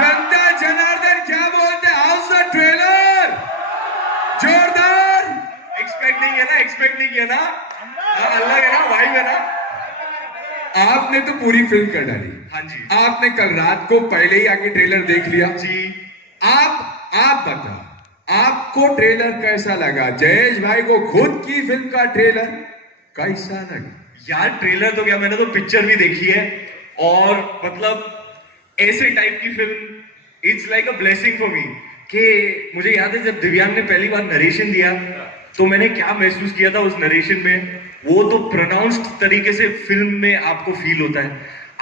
जनता जनार्दन क्या बोलते हैं? हाउस द ट्रेलर जोरदार। एक्सपेक्ट नहीं किया ना, एक्सपेक्ट नहीं किया ना। अलग है ना, वाइब है ना। आपने तो पूरी फिल्म कर डाली। हाँ जी। आपने कल रात को पहले ही आके ट्रेलर देख लिया जी। आप बताओ, आपको ट्रेलर कैसा लगा? जयेश भाई को खुद की फिल्म का ट्रेलर कैसा लगा? यार ट्रेलर तो क्या, मैंने तो पिक्चर भी देखी है और मतलब ऐसे टाइप की film it's like a blessing for me. कि मुझे याद है जब दिव्यांग ने पहली बार नरेशन दिया तो मैंने क्या महसूस किया था उस नरेशन में। वो तो प्रोनाउंस्ड तरीके से फिल्म में आपको फील होता है।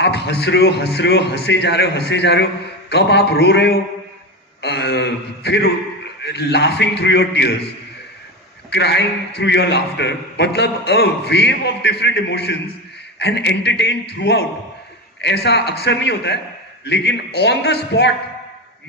आप हंस रहे हो, हंस रहे हो, हंसे जा रहे हो, हंसे जा रहे हो, कब आप रो रहे हो, फिर laughing through your tears, crying through your laughter, मतलब a wave of different emotions and entertained throughout। ऐसा अक्सर नहीं होता है लेकिन ऑन द स्पॉट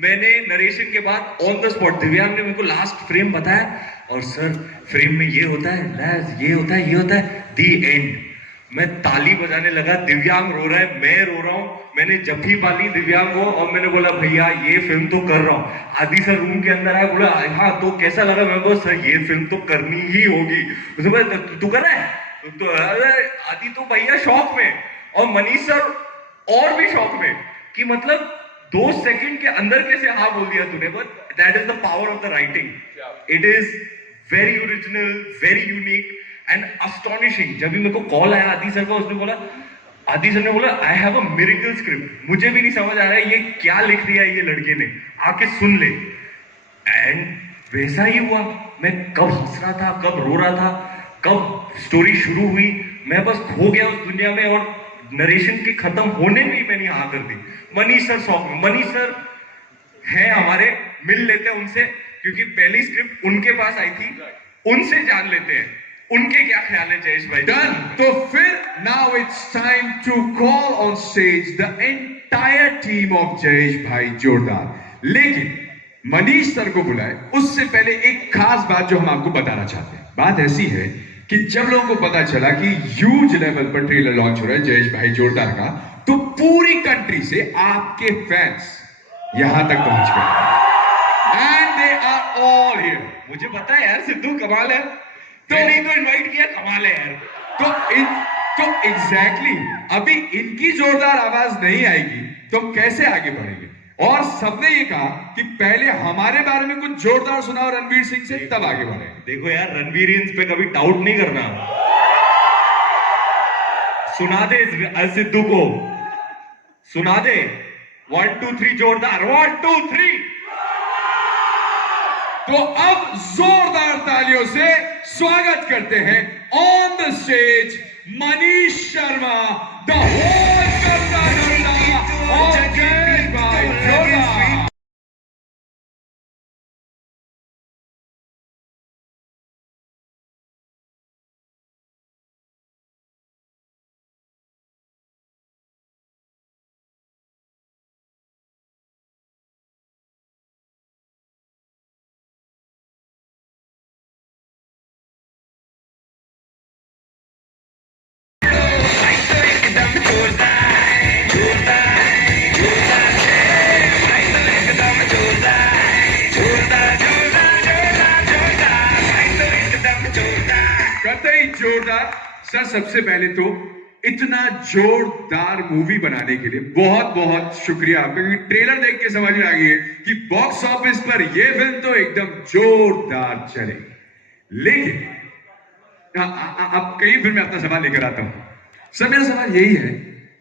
मैंने नरेशन के बाद ऑन द स्पॉट दिव्यांग ने मेरे को लास्ट फ्रेम बताया और सर फ्रेम में ये होता है, लैस ये होता है, ये होता है, दी एंड। मैं ताली बजाने लगा, दिव्यांग रो रहा है, मैं रो रहा हूँ। मैंने जफ्फी पाली दिव्यांग को और मैंने बोला भैया ये फिल्म तो कर रहा हूँ। आदि सर रूम के अंदर आया, बोला हाँ तो कैसा लगा? मैं बोला सर ये फिल्म तो करनी ही होगी। उसने बोला तू कर रहा है? तो आदि तो भैया शौक में और मनीष सर और भी शौक में कि मतलब 2 सेकंड के अंदर कैसे हाँ बोल दिया तूने। But that is the power of the writing. It is very original, very unique and astonishing. जब भी मेरे को कॉल आया आदि सर का, उसने बोला, आदि सर ने बोला I have a miracle script, मुझे भी नहीं समझ आ रहा है ये क्या लिख दिया ये लड़के ने, आके सुन ले। एंड वैसा ही हुआ। मैं कब हंस रहा था, कब रो रहा था, कब स्टोरी शुरू हुई, मैं बस खो गया उस दुनिया में। और नरेशन के खत्म होने में ही मैंने हाँ कर दी। मनीष सर शौक में, मनीष सर हैं हमारे, मिल लेते हैं उनसे क्योंकि पहली स्क्रिप्ट उनके पास आई थी, उनसे जान लेते हैं उनके क्या ख्याल है जयेश भाई। डन। तो फिर now it's time to call on stage the entire team of Jayesh भाई जोरदार। लेकिन मनीष सर को बुलाए उससे पहले एक खास बात जो हम आपको बताना चाहते हैं। बात ऐसी है कि जब लोगों को पता चला कि ह्यूज लेवल पर ट्रेलर लॉन्च हो रहा है जयेश भाई जोरदार का, तो पूरी कंट्री से आपके फैंस यहां तक पहुंच गए and they are all here. मुझे पता है यार सिद्धू कमाल है, तो नहीं तो इनवाइट किया, कमाल है यार। तो एग्जैक्टली अभी इनकी जोरदार आवाज नहीं आएगी तो कैसे आगे बढ़ेंगे? और सबने ये कहा कि पहले हमारे बारे में कुछ जोरदार सुनाओ रणवीर सिंह से, तब आगे बढ़ेंगे। देखो यार रणवीरियंस पे कभी डाउट नहीं करना। सुना दे सिद्धू को, सुना दे 1 2 3 जोरदार 1 2 3। तो अब जोरदार तालियों से स्वागत करते हैं on the stage Manish Sharma, the whole करता और जयेश भाई जोरदार। जोरदार सर, सबसे पहले तो इतना जोरदार मूवी बनाने के लिए बहुत बहुत शुक्रिया आपका, क्योंकि ट्रेलर देख के समझ में आ गई है कि बॉक्स ऑफिस पर यह फिल्म तो एकदम जोरदार चले। लेकिन अब कई फिल्म में अपना सवाल लेकर आता हूं सर। मेरा सवाल यही है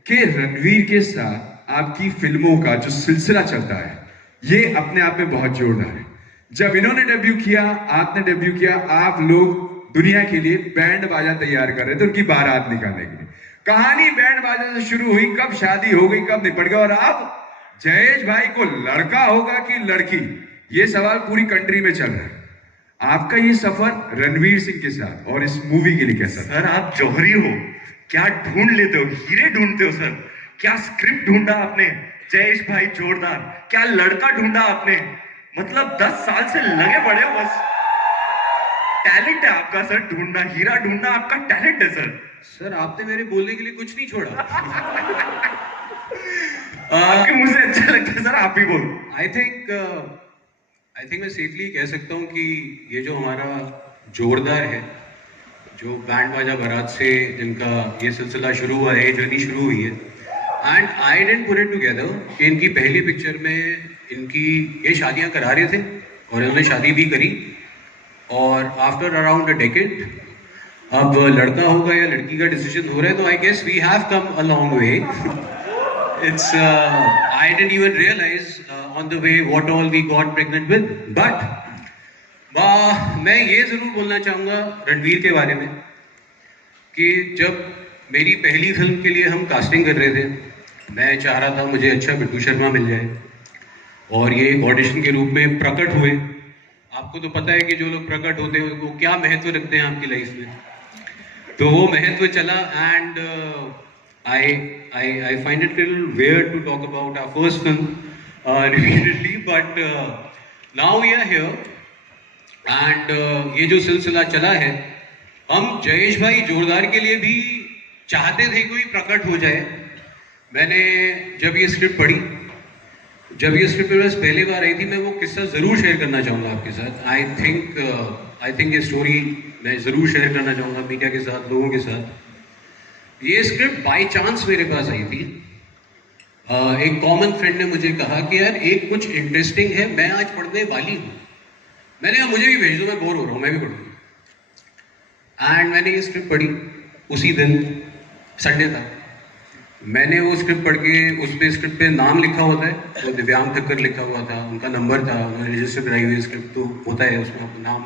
कि रणवीर के साथ आपकी फिल्मों का जो सिलसिला चलता है ये अपने आप में बहुत जोरदार है। जब इन्होंने डेब्यू किया, आपने डेब्यू किया, आप लोग दुनिया के लिए बैंड बाजा तैयार कर रहे थे उनकी बारात निकालने के लिए। कहानी बैंड बाजा से शुरू हुई, कब शादी हो गई, कब निपट गया, और अब जयेश भाई को लड़का होगा कि लड़की, ये सवाल पूरी कंट्री में चल रहा है। आपका ये सफर रणवीर सिंह के साथ और इस मूवी के लिए कैसा? सर आप जौहरी हो, क्या ढूंढ लेते हो, हीरे ढूंढते हो सर। क्या स्क्रिप्ट ढूंढा आपने जयेश भाई जोरदार, क्या लड़का ढूंढा आपने, मतलब 10 साल से लगे पड़े हो बस। टैलेंट है आपका सर, ढूंढना, हीरा ढूंढना आपका टैलेंट है सर। सर आपने मेरे बोलने के लिए कुछ नहीं छोड़ा। आपके मुंह से अच्छा लगता है सर, आप ही बोलो। आई थिंक मैं सेफली कह सकता हूँ कि ये जो हमारा जोरदार है, जो बैंड बाजा बारात से जिनका ये सिलसिला शुरू हुआ है, ये जर्नी शुरू हुई है, and I didn't put it together कि इनकी पहली पिक्चर में इनकी ये शादियां करा रहे थे और इन्होंने शादी भी करी, और आफ्टर अराउंड अ डेकेड अब लड़का होगा या लड़की का डिसीजन हो रहा है, तो I guess we have come a long way. It's I didn't even realize on the way what all we got pregnant with. But मैं ये जरूर बोलना चाहूँगा रणवीर के बारे में कि जब मेरी पहली फिल्म के लिए हम कास्टिंग कर रहे थे, मैं चाह रहा था मुझे अच्छा बिट्टू शर्मा मिल जाए और ये एक ऑडिशन के रूप में प्रकट हुए. आपको तो पता है कि जो लोग प्रकट होते हैं वो क्या महत्व रखते हैं आपकी लाइफ में, तो वो महत्व चला. And I find it a little weird to talk about our first film repeatedly, but now we are here and ये जो सिलसिला चला है, हम जयेश भाई जोरदार के लिए भी चाहते थे कोई प्रकट हो जाए. मैंने जब ये स्क्रिप्ट पढ़ी, जब ये स्क्रिप्ट मेरे पास पहली बार आई थी, मैं वो किस्सा ज़रूर शेयर करना चाहूँगा आपके साथ. आई थिंक ये स्टोरी मैं ज़रूर शेयर करना चाहूँगा मीडिया के साथ, लोगों के साथ. ये स्क्रिप्ट बाय चांस मेरे पास आई थी. एक कॉमन फ्रेंड ने मुझे कहा कि यार एक कुछ इंटरेस्टिंग है, मैं आज पढ़ने वाली हूँ. मैंने कहा मुझे भी भेज दो, मैं बोर हो रहा हूँ, मैं भी पढ़ूँगी. एंड मैंने ये स्क्रिप्ट पढ़ी उसी दिन, संडे था. मैंने वो स्क्रिप्ट पढ़ के, उस पर स्क्रिप्ट पे नाम लिखा होता है, तो दिव्यांग ठक्कर लिखा हुआ था, उनका नंबर था, उन्होंने रजिस्टर कराई हुई स्क्रिप्ट, तो होता है उसमें अपना नाम,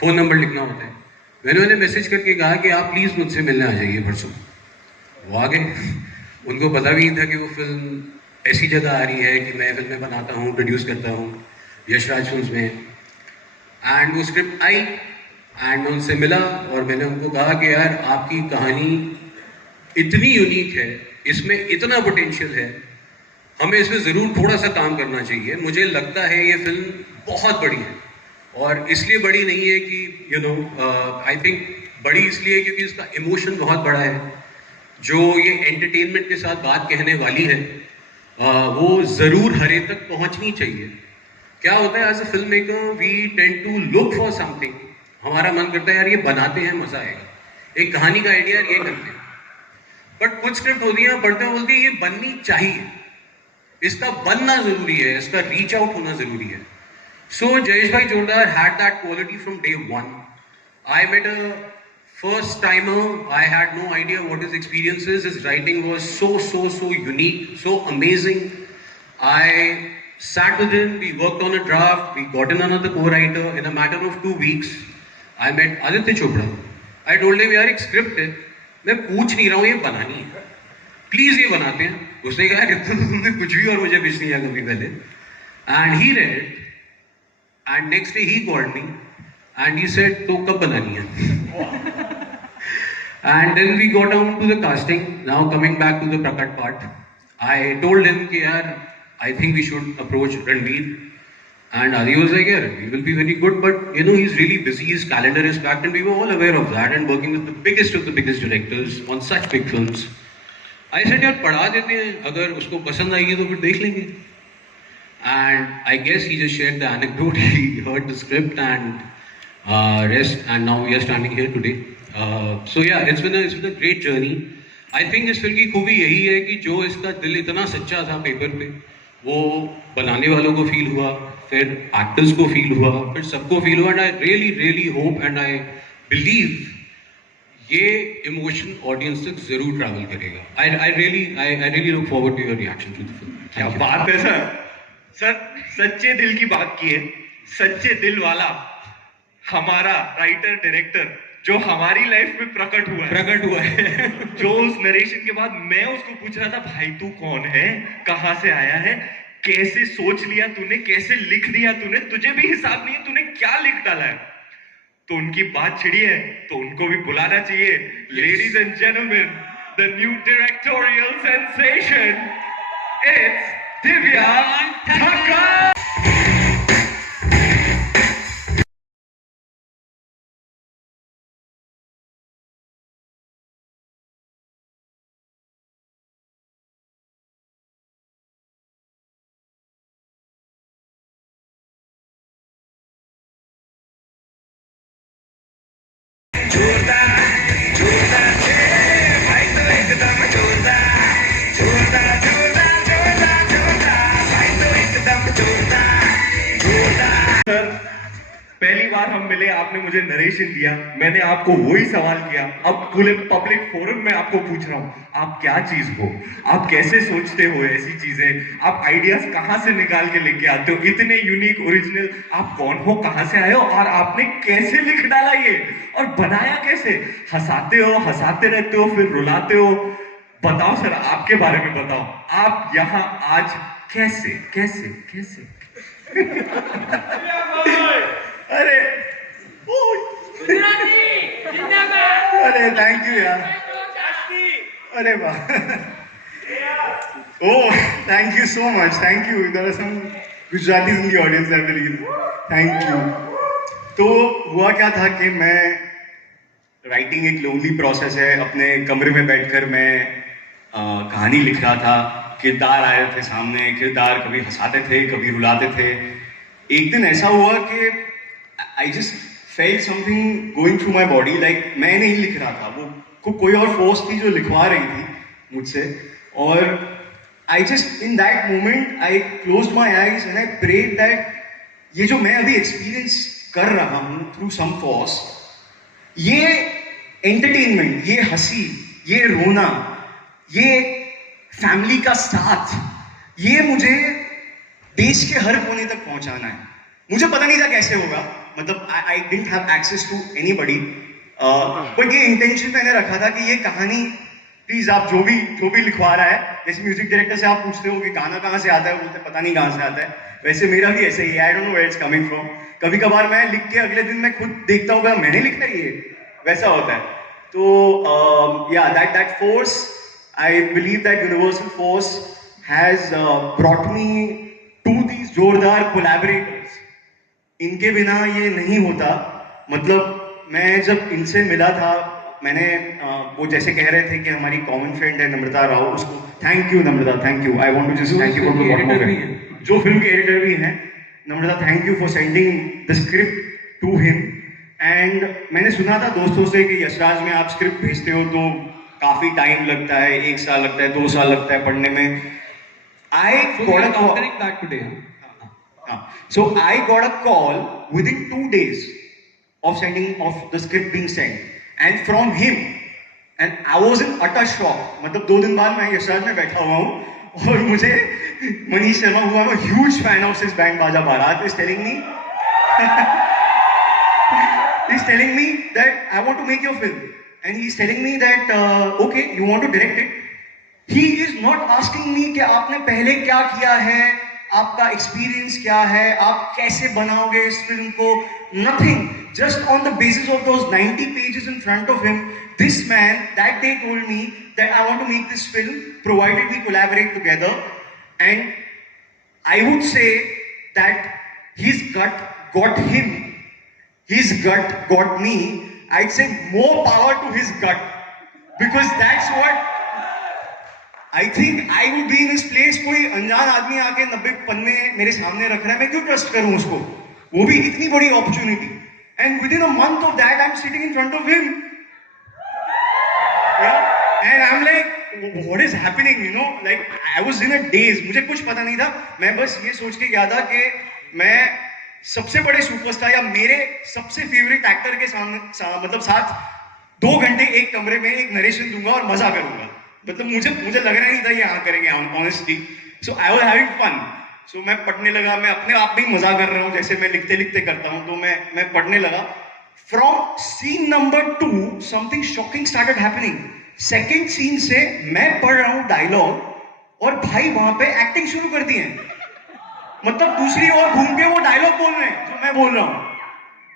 फ़ोन नंबर लिखना होता है. मैंने उन्हें मैसेज करके कहा कि आप प्लीज़ मुझसे मिलने आ जाइए परसों. वो आ गए. उनको पता भी नहीं था कि वो फिल्म ऐसी जगह आ रही है कि मैं फिल्में बनाता हूँ, प्रोड्यूस करता हूँ यशराज फिल्म्स में. एंड वो स्क्रिप्ट आई एंड मैं उनसे मिला और मैंने उनको कहा कि यार आपकी कहानी इतनी यूनिक है, इसमें इतना पोटेंशियल है, हमें इसमें ज़रूर थोड़ा सा काम करना चाहिए. मुझे लगता है ये फिल्म बहुत बड़ी है, और इसलिए बड़ी नहीं है कि यू नो, आई थिंक बड़ी इसलिए क्योंकि इसका इमोशन बहुत बड़ा है. जो ये एंटरटेनमेंट के साथ बात कहने वाली है, वो ज़रूर हर एक तक पहुंचनी चाहिए. क्या होता है as a film maker, we tend to look for something. हमारा मन करता है यार ये बनाते हैं, मज़ा आएगा, एक कहानी का आइडिया ये करते हैं. बट कुछ स्क्रिप्ट होती है, पढ़ते बोलते हैं ये बननी चाहिए, इसका बनना ज़रूरी है, इसका रीच आउट होना ज़रूरी है. So Jayesh Bhai Jordar had that quality from day one. I met a first timer. I had no idea what his experience is. His writing was so unique, so amazing. I sat with him. We worked on a draft. We got in another co-writer in a matter of 2 weeks. I met Aditya Chopra. I told him यार एक script है, मैं पूछ नहीं रहा हूँ, ये बनानी है, प्लीज ये बनाते हैं. उसने कहा इतना तो तुमने कुछ भी और मुझे पिछ नहीं किया कभी पहले. And he read it. And next day he called me and he said, "तो कब बनानी है?" And then we got down to the casting. Now coming back to the Prakat part, I told him कि यार I think we should approach Ranveer. And Adi was like, "Yeah, Ranveer will be very good, but you know he's really busy. His calendar is packed, and we were all aware of that. And working with the biggest of the biggest directors on such big films, I said यार पढ़ा देते हैं, अगर उसको पसंद आएगी तो फिर देख लेंगे." And I guess he just shared the anecdote. He heard the script and rest, and now we are standing here today. So yeah, it's been a great journey. I think इस फिल्म की खूबी यही है कि जो इसका दिल इतना सच्चा था पेपर पे, वो बनाने वालों को फील हुआ, फिर एक्टर्स को फील हुआ, फिर सबको फील हुआ. And I really hope and I believe ये इमोशन ऑडियंस तक जरूर ट्रैवल करेगा. I really look forward to your reaction to the film. क्या बात है सर. सर सच्चे दिल की बात की है, सच्चे दिल वाला हमारा राइटर डायरेक्टर जो हमारी लाइफ में प्रकट हुआ है. जो उस नरेशन के बाद मैं उसको पूछ रहा था, भाई तू कौन है, कहां से आया है, कैसे सोच लिया तूने, कैसे लिख दिया तूने, तुझे भी हिसाब नहीं है तूने क्या लिख डाला है. तो उनकी बात छिड़ी है तो उनको भी बुलाना चाहिए. Ladies and gentleman, the new directorial sensation, it's दिव्यांग ठक्कर. पहली बार हम मिले, आपने मुझे नरेशन दिया, मैंने आपको वही सवाल किया, अब पूरे पब्लिक फोरम में आपको पूछ रहा हूँ, आप क्या चीज हो, आप कैसे सोचते हो ऐसी चीजें, आप आइडियाज कहाँ से निकाल के लेके आते हो, इतने यूनिक ओरिजिनल, आप कौन हो, कहाँ से आए हो, और आपने कैसे लिख डाला ये, और बनाया कैसे, हंसाते हो, हंसाते रहते हो, फिर रुलाते हो, बताओ सर, आपके बारे में बताओ, आप यहाँ आज कैसे कैसे कैसे अरे अरे थैंक यू यार, अरे वाह, oh thank you so much, thank you, there are some Gujaratis in the audience I believe, thank you. तो हुआ क्या था कि मैं, राइटिंग एक लोनली प्रोसेस है, अपने कमरे में बैठकर मैं कहानी लिख रहा था, किरदार आए थे सामने, किरदार कभी हंसाते थे कभी रुलाते थे। एक दिन ऐसा हुआ कि I just felt something going through my body, like मैं नहीं लिख रहा था, वो कोई और फोर्स थी जो लिखवा रही थी मुझसे, और I just in that moment I closed my eyes and I prayed that ये जो मैं अभी एक्सपीरियंस कर रहा हूँ थ्रू सम फोर्स, ये एंटरटेनमेंट, ये हंसी, ये रोना, ये फैमिली का साथ, ये मुझे देश के हर कोने तक पहुंचाना है। मुझे पता नहीं था कैसे होगा, मतलब I didn't have access to anybody, but ये इंटेंशन मैंने रखा था कि ये कहानी प्लीज आप जो भी लिखवा रहा है, जैसे म्यूजिक डायरेक्टर से आप पूछते हो कि गाना कहाँ से आता है, बोलते पता नहीं कहाँ से आता है, वैसे मेरा भी ऐसे ही, I don't know where it's coming from. कभी कभार मैं लिख के अगले दिन मैं खुद देखता हूँ मैंने लिखा है ये, वैसा होता है। तो या that force, I believe that universal force has brought me to these जोरदार collaborators. इनके बिना ये नहीं होता। मतलब मैं जब इनसे मिला था, मैंने वो जैसे कह रहे थे कि हमारी कॉमन फ्रेंड है नम्रता राव, उसको thank you Namrata, thank you, I want to just thank you for the bottom of it, जो फिल्म के एडिटर भी हैं, Namrata thank you for sending the script to him. And मैंने सुना था दोस्तों से कि यशराज में आप स्क्रिप्ट भेजते हो तो काफी टाइम लगता है, 1 साल लगता है, 2 साल लगता है पढ़ने में। So I got a call within 2 days of the script being sent, and from him, and I was in utter shock. मतलब 2 दिन बाद मैं यशराज में बैठा हुआ हूँ और मुझे मनीष शर्मा, हुआ I'm a huge fan of his band Baja Bharat, is telling me that I want to make your film. And he's telling me that okay, you want to direct it. He is not asking me कि आपने पहले क्या किया है, आपका experience क्या है, आप कैसे बनाओगे इस फिल्म को, nothing. Just on the basis of those 90 pages in front of him, this man that day told me that I want to make this film, provided we collaborate together. And I would say that his gut got him, his gut got me. I'd say more power to his gut, because that's what I think I would be in his place. कोई अनजान आदमी आके 90 पन्ने मेरे सामने रख रहा है, मैं क्यों ट्रस्ट करूं उसको, वो भी इतनी बड़ी opportunity, and within a month of that I'm sitting in front of him, yeah? And I'm like what is happening, you know, like I was in a daze, मुझे कुछ पता नहीं था, मैं बस ये सोच के गया था कि मैं सबसे बड़े सुपरस्टार या मेरे सबसे फेवरेट एक्टर के सामने मतलब साथ 2 घंटे एक कमरे में एक नरेशन दूंगा और मजा करूंगा। मतलब मुझे लग रहा नहीं था ये करेंगे honestly. So I was having fun. So मैं पढ़ने लगा, मैं अपने आप में ही मजा कर रहा हूँ, जैसे मैं लिखते लिखते करता हूँ, तो मैं पढ़ने लगा। From scene number 2 something shocking started happening. Second scene से मैं पढ़ रहा हूँ डायलॉग और भाई वहां पे एक्टिंग शुरू कर दी है, मतलब दूसरी ओर घूम के वो डायलॉग बोल रहे हैं जो मैं बोल रहा हूँ।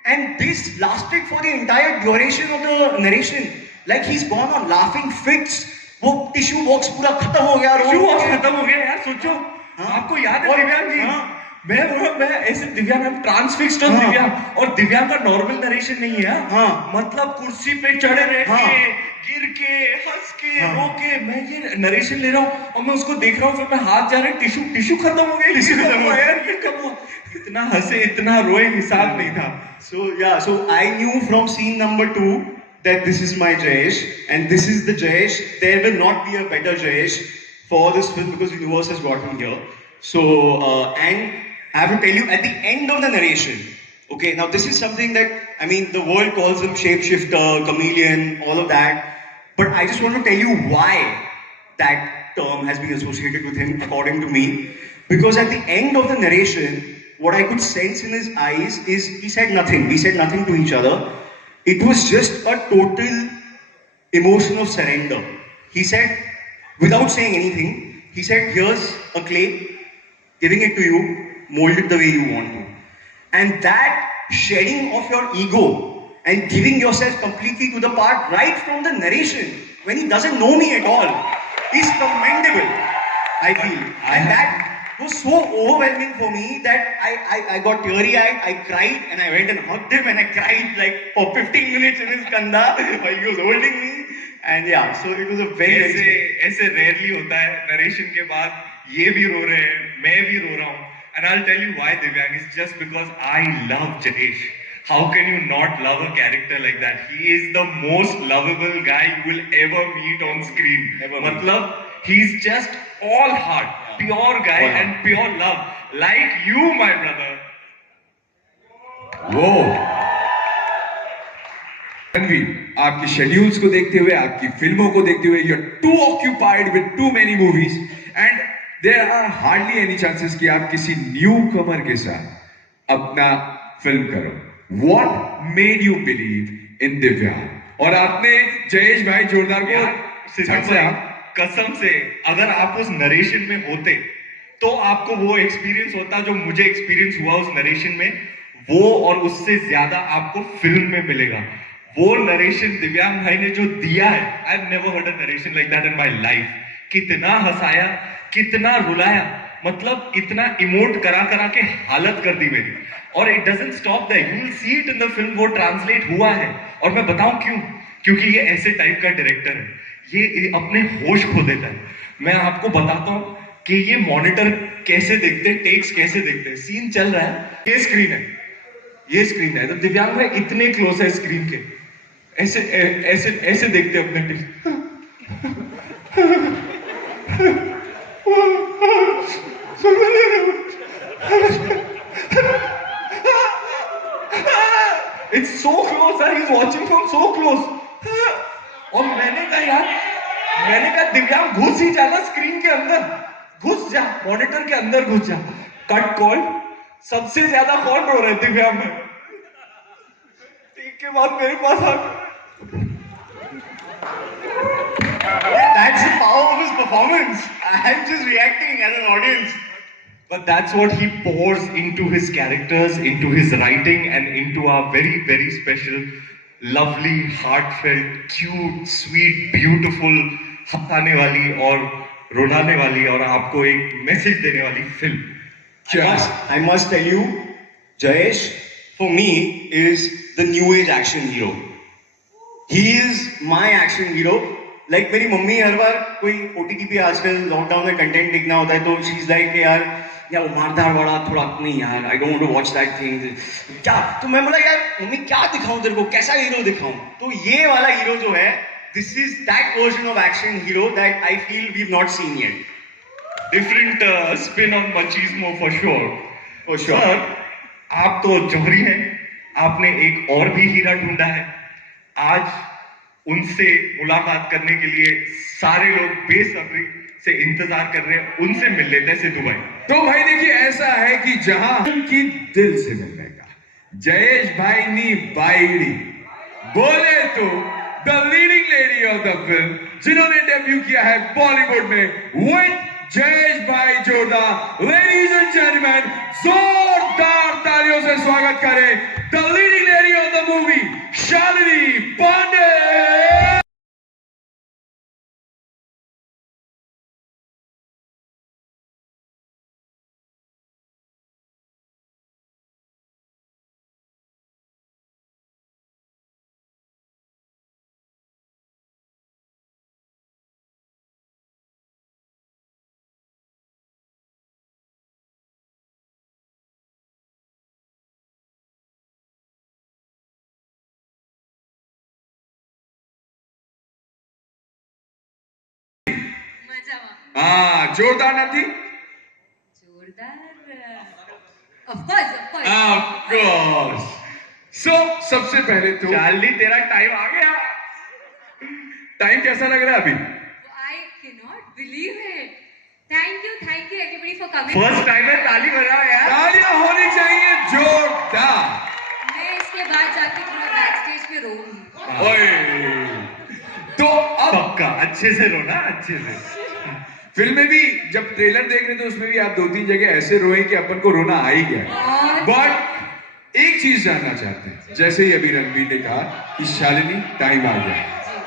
And this lasted for the entire duration of the narration, like he is gone on laughing fits. वो टिश्यू बॉक्स पूरा खत्म हो गया, टिश्यू बॉक्स खत्म हो गया यार, सोचो। हाँ? आपको याद है दिव्यांग जी? हाँ? मैं ऐसे दिव्यांग, हम ट्रांसफिक्स्ड ऑन दिव्यांग, और दिव्यांग का नॉर्मल नरेशन नहीं है। हाँ? मतलब कुर्सी पे चढ़े रह के, हाँ? गिर के, हंस के, रो के, मैं ये नरेशन ले रहा हूँ और मैं उसको देख रहा हूँ, फिर मैं हाथ जा रहा है, टिश्यू खत्म हो गया, टिश्यू खत्म हो गया यार, ये कब हुआ? इतना हंसे, इतना रोए, हिसाब नहीं था। So I knew from scene number 2 that this is my Jayesh, and this is the Jayesh. There will not be a better Jayesh for this film because universe has got him here. So and I have to tell you, at the end of the narration, Okay, now this is something that, I mean, the world calls him shapeshifter, chameleon, all of that. But I just want to tell you why that term has been associated with him, according to me. Because at the end of the narration, what I could sense in his eyes is he said nothing. We said nothing to each other. It was just a total emotion of surrender. He said, without saying anything, he said, here's a clay, giving it to you, mold it the way you want to. And that shedding of your ego and giving yourself completely to the part right from the narration, when he doesn't know me at all, is commendable, I feel. And that was so overwhelming for me that I got teary-eyed, I cried, and I went and hugged him and I cried like for 15 minutes in his kanda while he was holding me. And yeah, so it was a very, ऐसे very ऐसे rarely होता है narration के बाद ये भी रो रहे हैं मैं भी रो रहा हूँ and I'll tell you why Divyang is just because I love Jayesh. How can you not love a character like that? He is the most lovable guy you will ever meet on screen. Ever meet. मतलब he's just all heart, pure guy All heart. and pure love, like you, my brother. वो रणवीर, आपकी schedules को देखते हुए, आपकी फिल्मों को देखते हुए, you're too occupied with too many movies and there are hardly any chances कि आप किसी न्यूकमर के साथ अपना फिल्म करो. What made you believe in Divya? और आपने जयेश भाई जोरदार को यार, झट सिद्धू से भाई, कसम से अगर आप उस नरेशन में होते तो आपको वो एक्सपीरियंस होता जो मुझे एक्सपीरियंस हुआ उस नरेशन में, वो और उससे ज्यादा आपको फिल्म में मिलेगा. वो नरेशन दिव्यांग भाई ने जो दिया है, I have never heard a narration like that in my life. कितना हंसाया, कितना रुलाया, मतलब इतना इमोट करा करा के हालत कर दी मेरी. और it doesn't stop that, you will see it in the film. वो ट्रांसलेट हुआ है और मैं बताऊं क्यों? क्योंकि ये ऐसे टाइप का डायरेक्टर है, ये अपने होश खो देता है. मैं आपको बताता हूं कि ये मॉनिटर कैसे देखते हैं, टेक्स कैसे देखते हैं. सीन चल रहा है, ये स्क्रीन है, ये स्क्रीन है, तो दिव्यांग भाई इतने क्लोज है स्क्रीन के, ऐसे ऐसे ऐसे देखते हैं अपने takes. It's so close that he's watching from so close. और मैंने कहा यार, मैंने कहा दिव्यांग घुस ही जाना स्क्रीन के अंदर, घुस जा, मॉनिटर के अंदर घुस जा. कट कॉल, सबसे ज्यादा कौन रो रहा है दिव्यांग में? ठीक के बाद मेरे पास आ गया. that's the power of his performance. I'm just reacting as an audience. But that's what he pours into his characters, into his writing, and into our very, very special, lovely, heartfelt, cute, sweet, beautiful, हंसाने वाली और रुलाने वाली और आपको एक message देने वाली film. I must tell you, Jayesh, for me, is the new age action hero. He is my action hero. Like मेरी मम्मी हर बार कोई OTT पे आजकल लॉकडाउन में कंटेंट देखना होता है तो शी इज लाइक यार वो मारधाड़ वाला थोड़ा नहीं यार, I don't want to watch that thing. क्या तो मैं बोला यार मम्मी क्या दिखाऊं तेरे को, कैसा हीरो दिखाऊं? तो ये वाला हीरो जो है, this is that version of action hero that I feel we have not seen yet. Different spin on machismo for sure. For sure. Sir, आप तो जौहरी हैं, आपने एक और भी हीरा ढूंढा है. आज उनसे मुलाकात करने के लिए सारे लोग बेसब्री से इंतजार कर रहे हैं, उनसे मिल लेते हैं सिद्धू भाई. तो भाई देखिए, ऐसा है कि जहां की दिल से मिलने का जयेश भाई नी बाईडी बोले तो the leading lady of the film, जिन्होंने डेब्यू किया है बॉलीवुड में विद जयेश भाई जोरदार. लेडीज एंड जेंटलमैन, जोरदार तालियों से स्वागत करें the leading lady of the movie, Shalini Pandey. મજામાં हाँ, जोरदार નથી? જોરદાર Of course. Of course. So सबसे पहले तो चार्ली तेरा टाइम आ गया। टाइम कैसा लग रहा है अभी? I cannot believe it. Thank you everybody for coming. First time है, ताली बजाओ यार। तालियां होनी चाहिए जोरदार। मैं इसके बाद जाके पूरा बैक स्टेज पे रोऊंगी। ओए तो अब पक्का अच्छे से रोना, अच्छे से। फिल्म में भी जब ट्रेलर देख रहे थे उसमें भी आप 2-3 जगह ऐसे रोए कि अपन को रोना आ ही गया। और बट एक चीज जानना चाहते हैं, जैसे ही अभी रणवीर ने कहा कि शालिनी टाइम आ गया,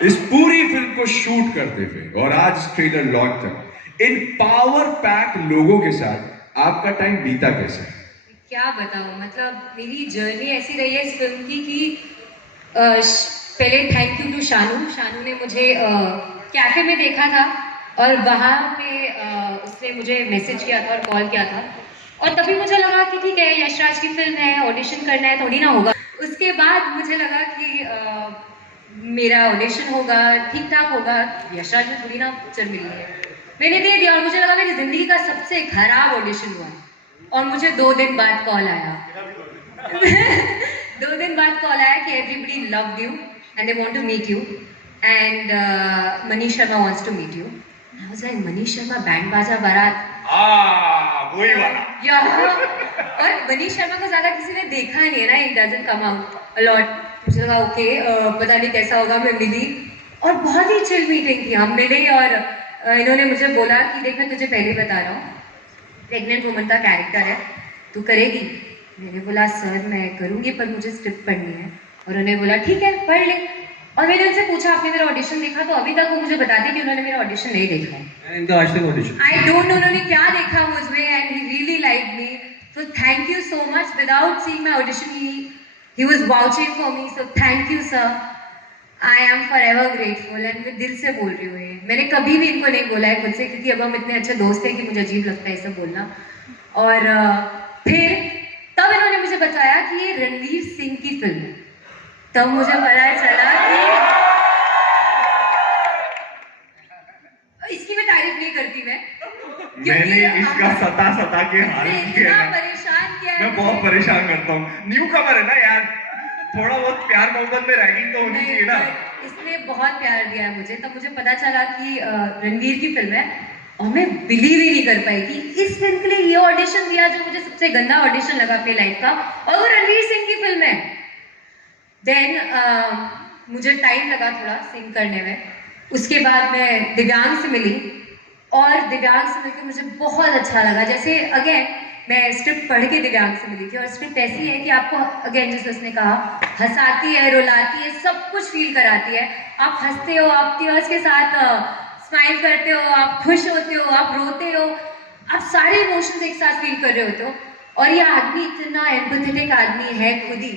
इस पूरी फिल्म को शूट करते हुए और आज ट्रेलर लॉन्च तक इन पावर पैक लोगों के साथ आपका टाइम बीता कैसे? क्या बताऊं, मतलब मेरी जर्नी ऐसी रही है इस फिल्म की कि पहले थैंक यू टू शानू ने मुझे कैफे में देखा था और वहाँ पे उसने मुझे मैसेज किया था और कॉल किया था और तभी मुझे लगा कि ठीक है यशराज की फिल्म है, ऑडिशन करना है, थोड़ी ना होगा। उसके बाद मुझे लगा कि मेरा ऑडिशन होगा, ठीक ठाक होगा, यशराज में थोड़ी ना पिक्चर मिली है। मैंने दे दिया और मुझे लगा मेरी जिंदगी का सबसे खराब ऑडिशन हुआ और मुझे 2 दिन बाद कॉल आया 2 दिन बाद कॉल आया कि everybody loved you and they want to meet you and Manish Sharma wants to meet you. I was like Manish Sharma Band Baaja Baaraat, वही वाला। या और मनीष शर्मा को ज्यादा किसी ने देखा नहीं है ना, it doesn't come out a lot. मुझे लगा ओके पता नहीं कैसा होगा। मैं मिली और बहुत ही चिल मीटिंग थी। हम मिले और इन्होंने मुझे बोला कि देख मैं तुझे पहले बता रहा हूँ, प्रेग्नेंट वुमन का कैरेक्टर है, तू करेगी? मैंने बोला सर मैं करूँगी पर मुझे स्क्रिप्ट पढ़नी है। और उन्होंने बोला ठीक है पढ़ ले। और मैंने उनसे पूछा आपने मेरा ऑडिशन देखा? तो अभी तक वो मुझे बताते कि उन्होंने मेरा ऑडिशन नहीं देखा है। इनका आज तक ऑडिशन आई डोंट नो उन्होंने क्या देखा मुझमें and he really like me. So thank you so much. Without seeing my audition he was vouching for me. So thank you sir, I am for ever grateful and मैं दिल से बोल रही हूँ ये। मैंने कभी भी इनको नहीं बोला है खुद से क्योंकि अब हम इतने अच्छे दोस्त हैं कि मुझे अजीब लगता है ये सब बोलना। और फिर तब इन्होंने मुझे बताया कि ये रणवीर सिंह की फिल्म है। तब मुझे पता चला कि इसकी मैं तारीफ नहीं करती मैंने इसका सता के हाल किया इतना ना, परेशान किया है मैं बहुत परेशान करता हूँ। न्यू कमर है ना यार, थोड़ा बहुत प्यार मोहब्बत में रैगिंग तो होनी चाहिए ना। इसने बहुत प्यार दिया है मुझे। तब मुझे पता चला कि रणवीर की फिल्म है और मैं बिलीव ही नहीं कर पाई कि इस फिल्म के लिए ये ऑडिशन दिया जो मुझे सबसे गंदा ऑडिशन लगा अपनी लाइफ का, और वो रणवीर सिंह की फिल्म है। देन मुझे टाइम लगा थोड़ा सिंग करने में। उसके बाद मैं दिव्यांग से मिली और दिव्यांग से मिलकर मुझे बहुत अच्छा लगा। जैसे अगेन मैं स्क्रिप्ट पढ़ के दिव्यांग से मिली थी और स्क्रिप्ट ऐसी है कि आपको अगेन जैसे उसने कहा हंसाती है, रुलाती है, सब कुछ फील कराती है। आप हंसते हो, आप टीयर्स के साथ स्माइल करते हो, आप खुश होते हो, आप रोते हो, आप सारे इमोशंस एक साथ फील कर रहे होते हो। और ये आदमी इतना एम्पैथेटिक आदमी है खुद ही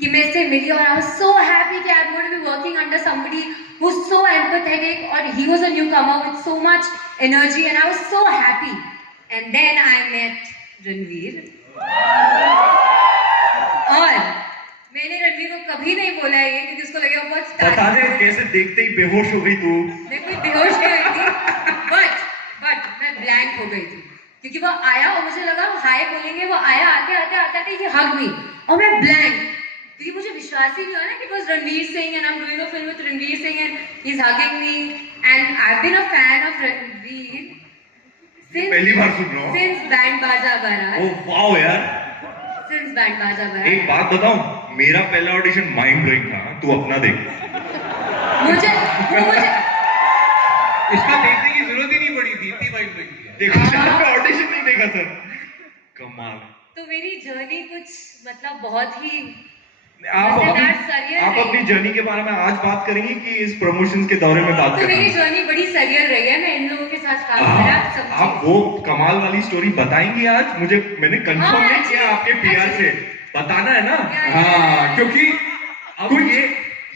कि मैं इससे मिली और आई वाज सो हैप्पी कि I am going to be working under somebody who is so empathetic और he was a newcomer with so much energy and I was so happy. And then I met Ranveer और मैंने रणवीर को कभी नहीं बोला है ये क्योंकि उसको लगेगा बहुत बता दे कैसे देखते ही बेहोश हो गई तू। मैं कोई बेहोश नहीं हुई थी बट मैं ब्लैंक हो गई थी क्योंकि वो आया और मुझे लगा हाय बोलेंगे, वो आया आते ही हग मी और मैं ब्लैंक क्योंकि मुझे विश्वास ही नहीं हुआ ना कि it was Ranveer Singh and I am doing a film with Ranveer Singh and he is hugging me and I have been a fan of Ranveer पहली बार सुन रहा हूँ। Since Band Baaja Baaraat. Oh wow यार, सिंस बैंड बाजा बारात। एक बात बताऊं, मेरा पहला ऑडिशन माइंड ब्लोइंग था। तू अपना देख। मुझे इसका देखने की जरूरत ही नहीं पड़ी थी, इतनी माइंड ब्लोइंग थी। देखो शायद मैं ऑडिशन नहीं देखा सर। कमाल। तो मेरी जर्नी कुछ मतलब बहुत ही आप अपनी जर्नी के बारे में आज बात करेंगे कि इस प्रमोशंस के दौरे में बात तो करेंगे? मेरी जर्नी बड़ी सरियल रही है। मैं इन लोगों के साथ काम करा आप वो कमाल वाली स्टोरी बताएंगे आज? मैंने कंफर्म नहीं किया आपके पीआर से, बताना है ना। हाँ क्योंकि अब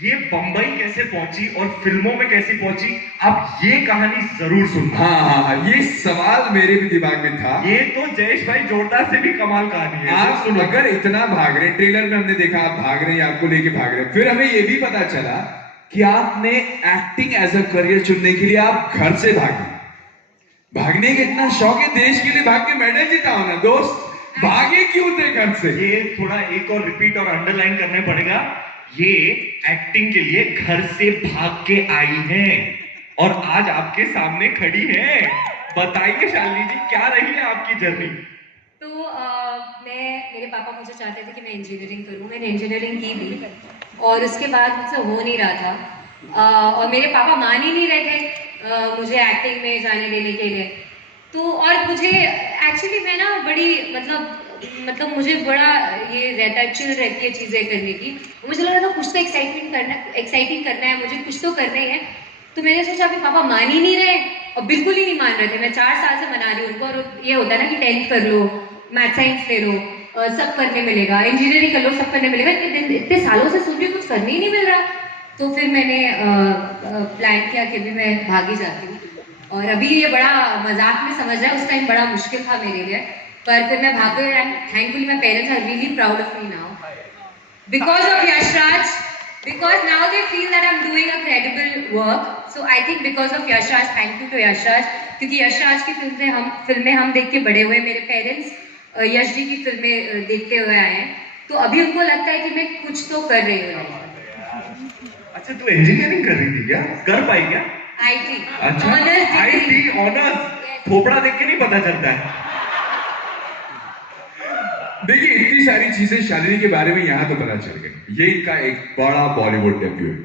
ये बंबई कैसे पहुंची और फिल्मों में कैसे पहुंची, आप ये कहानी जरूर सुनना। हाँ ये सवाल मेरे भी दिमाग में था। ये तो जयेश भाई जोरदार से भी कमाल कहानी है। आप अगर इतना भाग रहे, ट्रेलर में हमने देखा आप भाग रहे हैं, आपको लेके भाग रहे हैं, फिर हमें ये भी पता चला कि आपने एक्टिंग एज अ करियर चुनने के लिए आप घर से भागे। भागने का इतना शौक है, देश के लिए भाग के मेडल जीता हो ना दोस्त। भागे क्यों थे घर से? ये थोड़ा एक और रिपीट और अंडरलाइन करना पड़ेगा। ये एक्टिंग के लिए घर से भाग के आई हैं और आज आपके सामने खड़ी हैं। बताइए शालिनी जी, क्या रही है आपकी जर्नी? तो मेरे पापा मुझे चाहते थे कि मैं इंजीनियरिंग करूं। मैंने इंजीनियरिंग की भी और उसके बाद मुझसे हो नहीं रहा था। और मेरे पापा मान ही नहीं रहे थे मुझे एक्टिंग में जाने देने के लिए। तो और मुझे एक्चुअली मैं ना बड़ी मतलब मुझे बड़ा ये रहता है, चिल रहती है चीज़ें करने की। मुझे लगा था कुछ तो एक्साइटिंग करना है, मुझे कुछ तो करना ही है। तो मैंने सोचा अभी पापा मान ही नहीं रहे और बिल्कुल ही नहीं मान रहे थे। मैं 4 साल से मना रही हूँ उनको। और ये होता है ना कि 10th कर लो, मैथ साइंस ले लो, सब करने मिलेगा, इंजीनियरिंग कर लो, सब करने मिलेगा। इतने सालों से सुन रही हूँ, कुछ करने ही नहीं मिल रहा। तो फिर मैंने प्लान किया कि अभी मैं भागी जाती हूँ। और अभी ये बड़ा मजाक में समझ रहा है, उस टाइम बड़ा मुश्किल था मेरे लिए, पर फिर मैं भाग गई। And thankfully my parents are really proud of me now because of Yashraj, because now they feel that I'm doing a credible work. So I think because of Yashraj, thank you to Yashraj, क्योंकि यशराज की फिल्में हम देख के बड़े हुए। मेरे पेरेंट्स यश जी की फिल्में देखते हुए आए हैं, तो अभी उनको लगता है कि मैं कुछ तो कर रही हूँ। अच्छा, तू इंजीनियरिंग कर रही थी क्या? कर पाई क्या? IT अच्छा, IT ऑनर्स। थोपड़ा देख के नहीं पता चलता है। देखिए, इतनी सारी चीजें शालिनी के बारे में यहाँ तो पता चल गई। ये इनका एक बड़ा बॉलीवुड डेब्यू है।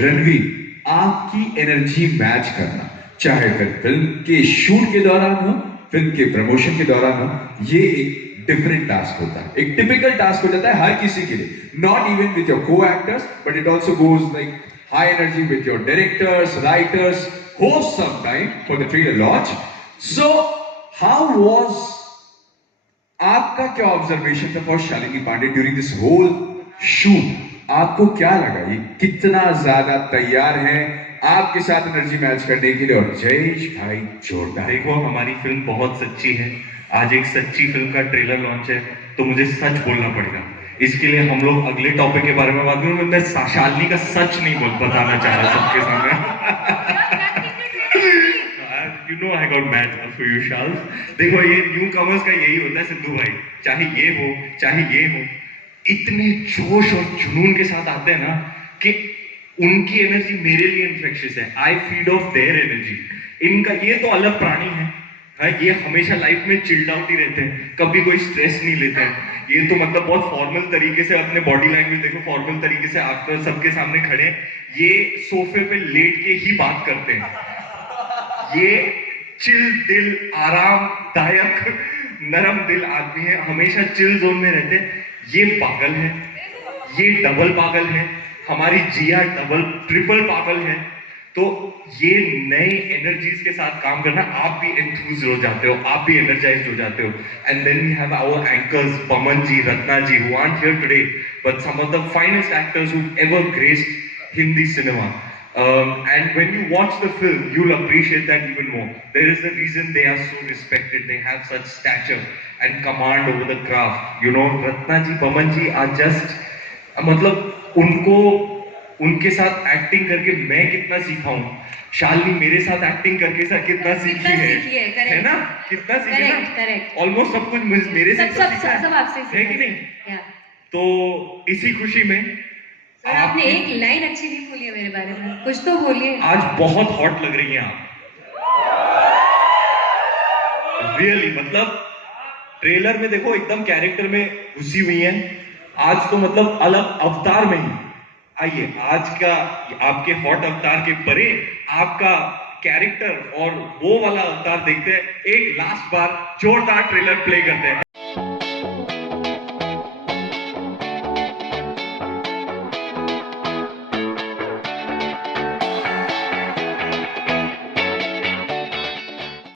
रणवीर, आपकी एनर्जी मैच करना, चाहे फिल्म के शूट के दौरान हो, फिल्म के प्रमोशन के दौरान हो, ये एक डिफरेंट टास्क होता है, एक टिपिकल टास्क हो जाता है हर किसी के लिए। Not even with your co actors, but it also goes like high energy with your directors, writers, host sometime for the trailer launch. So how was, आपका क्या ऑब्जर्वेशन था for Shalini Pandey during this whole shoot? आपको क्या लगा, ये कितना ज्यादा तैयार है आपके साथ एनर्जी मैच करने के लिए? और जयेश भाई जोरदार। देखो, हमारी फिल्म बहुत सच्ची है। आज एक सच्ची फिल्म का ट्रेलर लॉन्च है, तो मुझे सच बोलना पड़ेगा। इसके लिए हम लोग अगले टॉपिक के बारे में बात करेंगे। मैं शालिनी का सच नहीं बताना चाह रहा सबके सामने। You know I got mad for you, Charles. देखो, ये न्यू कमर्स का यही होता है सिद्धू भाई, चाहे ये हो चाहे ये हो, इतने जोश और जुनून के साथ आते हैं ना कि उनकी एनर्जी मेरे लिए इन्फेक्शियस है। I feed of their energy. इनका ये तो अलग प्राणी है, ये हमेशा लाइफ में चिल्ड आउट ही रहते हैं, कभी कोई स्ट्रेस नहीं लेते हैं। ये तो मतलब बहुत फॉर्मल तरीके से, अपने बॉडी लैंग्वेज देखो, फॉर्मल तरीके से आप सबके सामने खड़े, ये सोफे पे लेट के ही बात करते हैं। ये चिल दिल, आरामदायक, नरम दिल आदमी है, हमेशा चिल जोन में रहते हैं। ये पागल है, ये डबल पागल है, हमारी जिया डबल ट्रिपल पागल है। तो ये नए एनर्जीज के साथ काम करना, आप भी एंथूज हो जाते हो, आप भी एनर्जाइज्ड हो जाते हो। And then we have our anchors Paman ji, Ratna ji, who aren't here today, but some of the finest actors who've ever graced Hindi cinema. And when you watch the film, you'll appreciate that even more. There is a reason they are so respected. They have such stature and command over the craft. You know, Ratna ji, Paman ji are just, मतलब उनको, उनके साथ acting करके मैं कितना सीखा हूँ, शालिनी मेरे साथ एक्टिंग करके कितना सीखी है ना? कितना सीखी है ना? ऑलमोस्ट सब कुछ मेरे से सब आपसे है कि नहीं? तो इसी खुशी में सर, आपने एक लाइन अच्छी नहीं बोली है मेरे बारे में, कुछ तो बोलिए। आज बहुत हॉट लग रही हैं आप, रियली। मतलब ट्रेलर में देखो एकदम कैरेक्टर में घुसी हुई हैं। आज तो मतलब अलग अवतार में ही। आइए, आज का आपके हॉट अवतार के परे आपका कैरेक्टर और वो वाला अवतार देखते हैं। एक लास्ट बार जोरदार ट्रेलर प्ले करते हैं।